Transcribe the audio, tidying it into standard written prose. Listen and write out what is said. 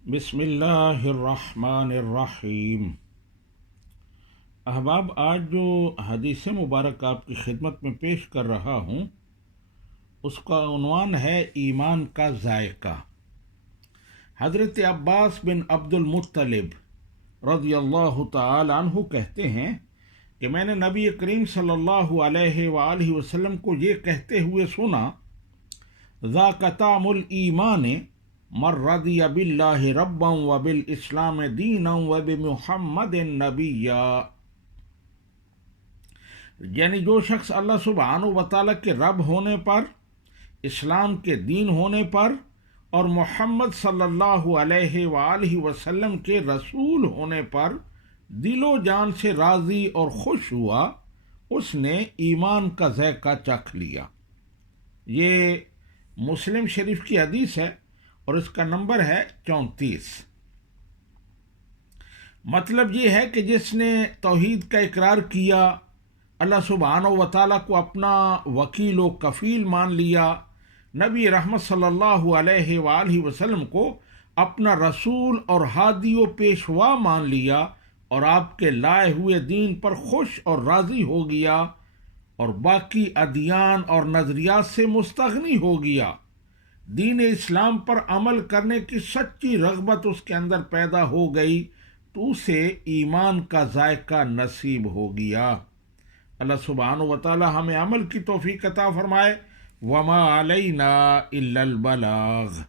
بسم اللہ الرحمن الرحیم۔ احباب، آج جو حدیث مبارک آپ کی خدمت میں پیش کر رہا ہوں اس کا عنوان ہے ایمان کا ذائقہ۔ حضرت عباس بن عبد المطلب رضی اللہ تعالی عنہ کہتے ہیں کہ میں نے نبی کریم صلی اللہ علیہ وآلہ وسلم کو یہ کہتے ہوئے سنا، ذاک طعم الایمان من رضی باللہ ربا وبالاسلام دینا وبمحمد نبیا، یعنی جو شخص اللہ سبحانہ و تعالیٰ کے رب ہونے پر، اسلام کے دین ہونے پر اور محمد صلی اللہ علیہ وآلہ وسلم کے رسول ہونے پر دل و جان سے راضی اور خوش ہوا، اس نے ایمان کا ذائقہ چکھ لیا۔ یہ مسلم شریف کی حدیث ہے اور اس کا نمبر ہے 34۔ مطلب یہ ہے کہ جس نے توحید کا اقرار کیا، اللہ سبحانہ و تعالیٰ کو اپنا وکیل و کفیل مان لیا، نبی رحمت صلی اللہ علیہ وآلہ وسلم کو اپنا رسول اور ہادی و پیشوا مان لیا اور آپ کے لائے ہوئے دین پر خوش اور راضی ہو گیا اور باقی ادیان اور نظریات سے مستغنی ہو گیا، دین اسلام پر عمل کرنے کی سچی رغبت اس کے اندر پیدا ہو گئی، تو اسے ایمان کا ذائقہ نصیب ہو گیا۔ اللہ سبحانہ و تعالی ہمیں عمل کی توفیق عطا فرمائے۔ وما علینا الا البلاغ۔